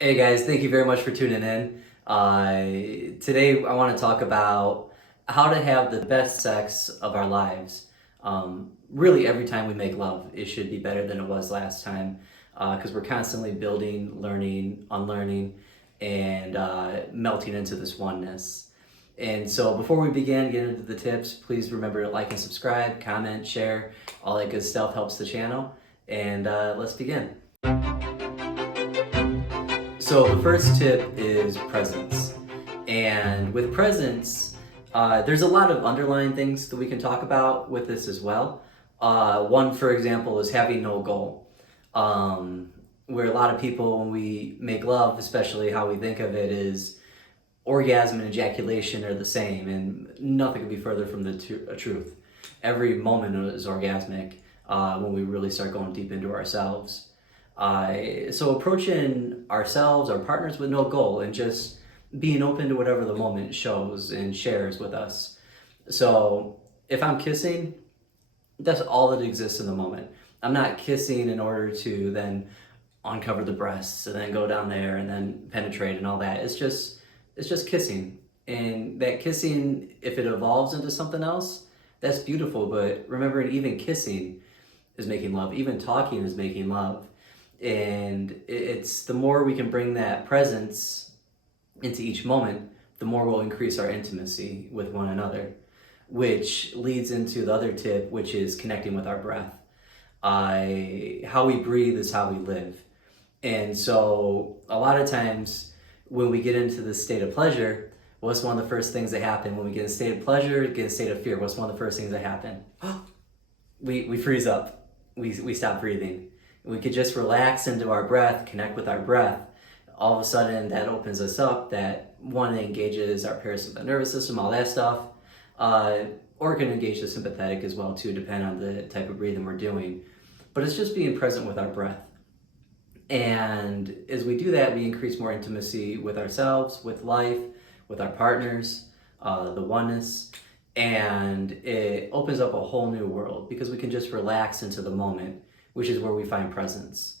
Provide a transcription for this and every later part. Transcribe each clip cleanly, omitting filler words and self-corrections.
Hey guys, thank you very much for tuning in. Today I want to talk about how to have the best sex of our lives. Really, every time we make love, it should be better than it was last time because we're constantly building, learning, unlearning, and melting into this oneness. And so, before we begin, get into the tips, please remember to like and subscribe, comment, share. All that good stuff helps the channel. And let's begin. So the first tip is presence. And with presence, there's a lot of underlying things that we can talk about with this as well. One, for example, is having no goal. Where a lot of people, when we make love, especially how we think of it, is orgasm and ejaculation are the same, and nothing could be further from the truth. Every moment is orgasmic when we really start going deep into ourselves. So approaching ourselves, our partners with no goal, and just being open to whatever the moment shows and shares with us. So if I'm kissing, that's all that exists in the moment. I'm not kissing in order to then uncover the breasts and then go down there and then penetrate and all that. It's just kissing. And that kissing, if it evolves into something else, that's beautiful. But remember, even kissing is making love. Even talking is making love. And it's the more we can bring that presence into each moment, the more we'll increase our intimacy with one another, which leads into the other tip, which is connecting with our breath. How we breathe is how we live. And so a lot of times when we get into this state of pleasure, what's one of the first things that happen? When we get in a state of pleasure, get in a state of fear, what's one of the first things that happen? We freeze up. We stop breathing. We could just relax into our breath, connect with our breath. All of a sudden, that opens us up. That one engages our parasympathetic nervous system, all that stuff. Or it can engage the sympathetic as well too, depending on the type of breathing we're doing. But it's just being present with our breath. And as we do that, we increase more intimacy with ourselves, with life, with our partners, the oneness, and it opens up a whole new world because we can just relax into the moment, which is where we find presence.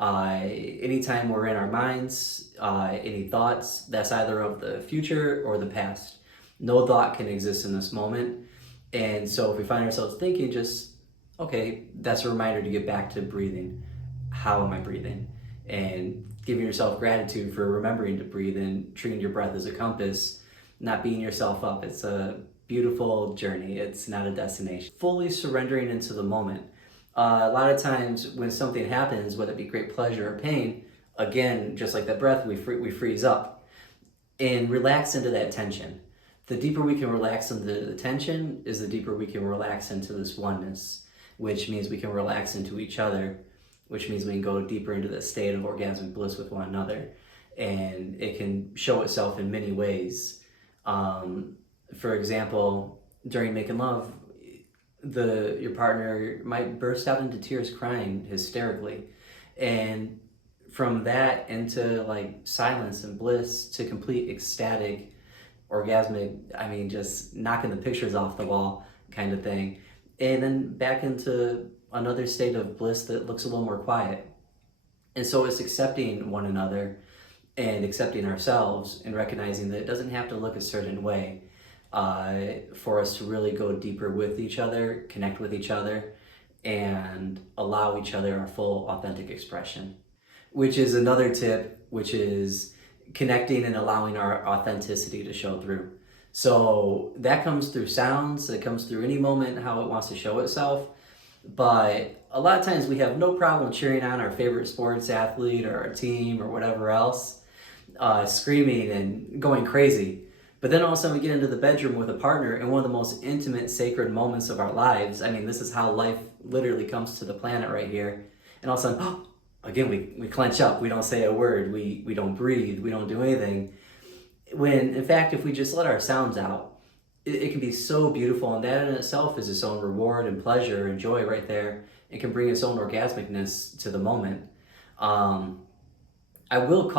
Anytime we're in our minds, any thoughts, that's either of the future or the past. No thought can exist in this moment. And so if we find ourselves thinking, just, okay, that's a reminder to get back to breathing. How am I breathing? And giving yourself gratitude for remembering to breathe and treating your breath as a compass, not beating yourself up. It's a beautiful journey. It's not a destination. Fully surrendering into the moment. A lot of times when something happens, whether it be great pleasure or pain, again, just like that breath, we freeze up and relax into that tension. The deeper we can relax into the tension is the deeper we can relax into this oneness, which means we can relax into each other, which means we can go deeper into the state of orgasmic bliss with one another. And it can show itself in many ways. For example, during making love, your partner might burst out into tears crying hysterically, and from that into like silence and bliss to complete ecstatic orgasmic, just knocking the pictures off the wall kind of thing, and then back into another state of bliss that looks a little more quiet. And so it's accepting one another and accepting ourselves and recognizing that it doesn't have to look a certain way for us to really go deeper with each other, connect with each other, and allow each other our full authentic expression. Which is another tip, which is connecting and allowing our authenticity to show through. So that comes through sounds, it comes through any moment, how it wants to show itself. But a lot of times we have no problem cheering on our favorite sports athlete or our team or whatever else, screaming and going crazy. But then all of a sudden we get into the bedroom with a partner and one of the most intimate, sacred moments of our lives. This is how life literally comes to the planet right here. And all of a sudden, again, we clench up. We don't say a word. We don't breathe. We don't do anything. When, in fact, if we just let our sounds out, it can be so beautiful. And that in itself is its own reward and pleasure and joy right there. It can bring its own orgasmicness to the moment. I will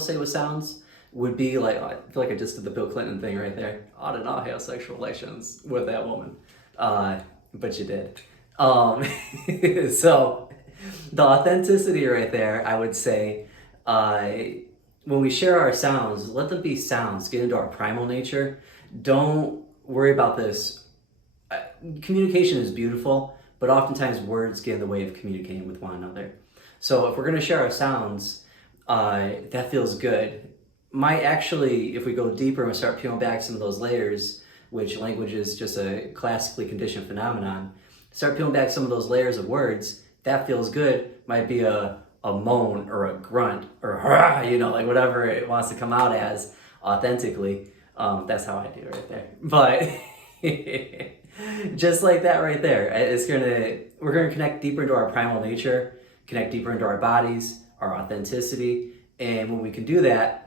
say with sounds, would be like, I feel like I just did the Bill Clinton thing right there. I did not have sexual relations with that woman. But you did. So the authenticity right there, I would say, when we share our sounds, let them be sounds, get into our primal nature. Don't worry about this. Communication is beautiful, but oftentimes words get in the way of communicating with one another. So if we're going to share our sounds, that feels good. Might actually, if we go deeper and start peeling back some of those layers, which language is just a classically conditioned phenomenon, start peeling back some of those layers of words, that feels good, might be a moan or a grunt or like whatever it wants to come out as authentically. That's how I do it right there. But just like that right there, we're gonna connect deeper into our primal nature, connect deeper into our bodies, our authenticity, and when we can do that,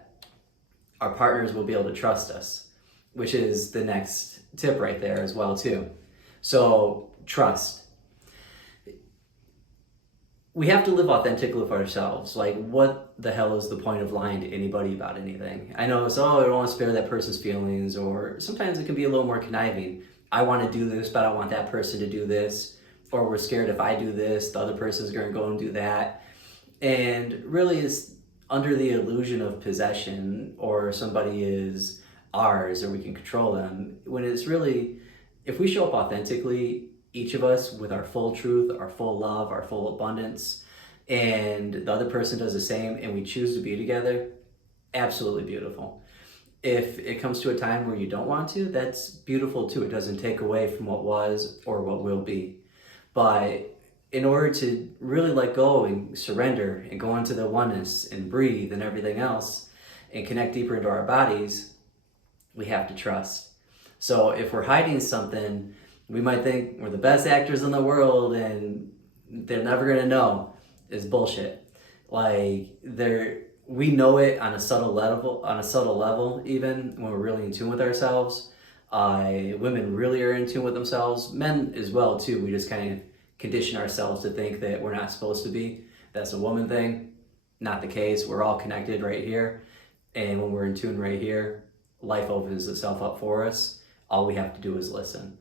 our partners will be able to trust us, which is the next tip right there as well too. So trust. We have to live authentically with ourselves. Like, what the hell is the point of lying to anybody about anything? I know it's, I don't want to spare that person's feelings, or sometimes it can be a little more conniving. I want to do this, but I want that person to do this. Or we're scared if I do this, the other person's going to go and do that. And really, it's under the illusion of possession, or somebody is ours, or we can control them. When it's really, if we show up authentically, each of us with our full truth, our full love, our full abundance, and the other person does the same, and we choose to be together, absolutely beautiful. If it comes to a time where you don't want to, that's beautiful too. It doesn't take away from what was or what will be. But in order to really let go and surrender and go into the oneness and breathe and everything else and connect deeper into our bodies, we have to trust. So if we're hiding something, we might think we're the best actors in the world and they're never gonna know, is bullshit. Like, we know it on a subtle level, even when we're really in tune with ourselves. Women really are in tune with themselves, men as well too. We just kind of condition ourselves to think that we're not supposed to be. That's a woman thing. Not the case. We're all connected right here, and when we're in tune right here, life opens itself up for us. All we have to do is listen.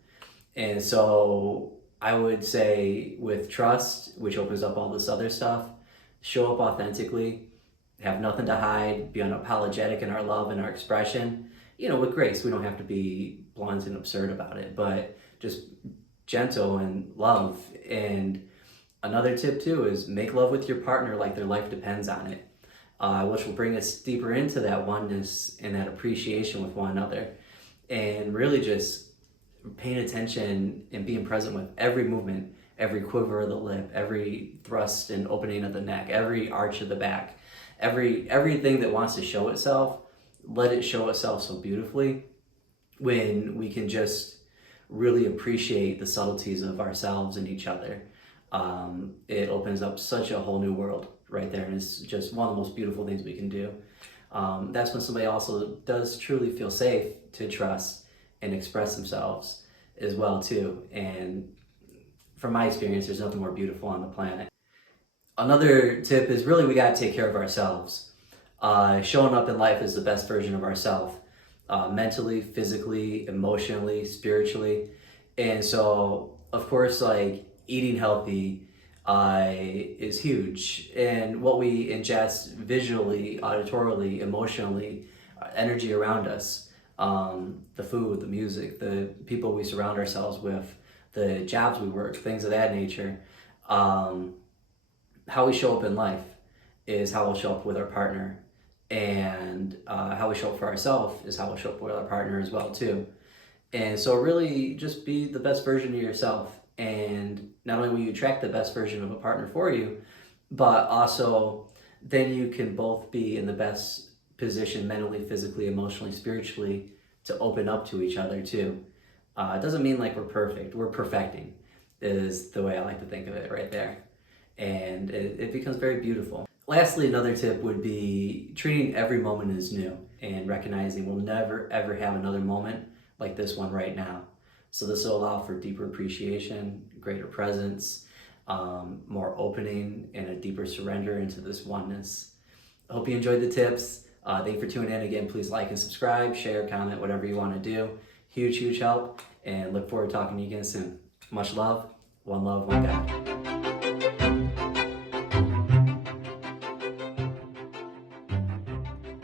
And so I would say with trust, which opens up all this other stuff, show up authentically, have nothing to hide, be unapologetic in our love and our expression, with grace. We don't have to be blunt and absurd about it, but just gentle and love. And another tip too is make love with your partner like their life depends on it, which will bring us deeper into that oneness and that appreciation with one another. And really just paying attention and being present with every movement, every quiver of the lip, every thrust and opening of the neck, every arch of the back, everything that wants to show itself, let it show itself so beautifully when we can just really appreciate the subtleties of ourselves and each other. It opens up such a whole new world right there, and it's just one of the most beautiful things we can do. That's when somebody also does truly feel safe to trust and express themselves as well too. And from my experience, there's nothing more beautiful on the planet. Another tip is really we got to take care of ourselves. Showing up in life as the best version of ourselves, mentally, physically, emotionally, spiritually. And so, of course, like eating healthy is huge. And what we ingest visually, auditorily, emotionally, energy around us, the food, the music, the people we surround ourselves with, the jobs we work, things of that nature. How we show up in life is how we'll show up with our partner, and how we show up for ourselves is how we'll show up with our partner as well too. And so really just be the best version of yourself, and not only will you attract the best version of a partner for you, but also then you can both be in the best position mentally, physically, emotionally, spiritually to open up to each other too. It doesn't mean like we're perfect. We're perfecting is the way I like to think of it right there. And it becomes very beautiful. Lastly, another tip would be treating every moment as new and recognizing we'll never ever have another moment like this one right now. So this will allow for deeper appreciation, greater presence, more opening, and a deeper surrender into this oneness. I hope you enjoyed the tips. Thank you for tuning in. Again, please like and subscribe, share, comment, whatever you want to do. Huge, huge help, and look forward to talking to you again soon. Much love, one God.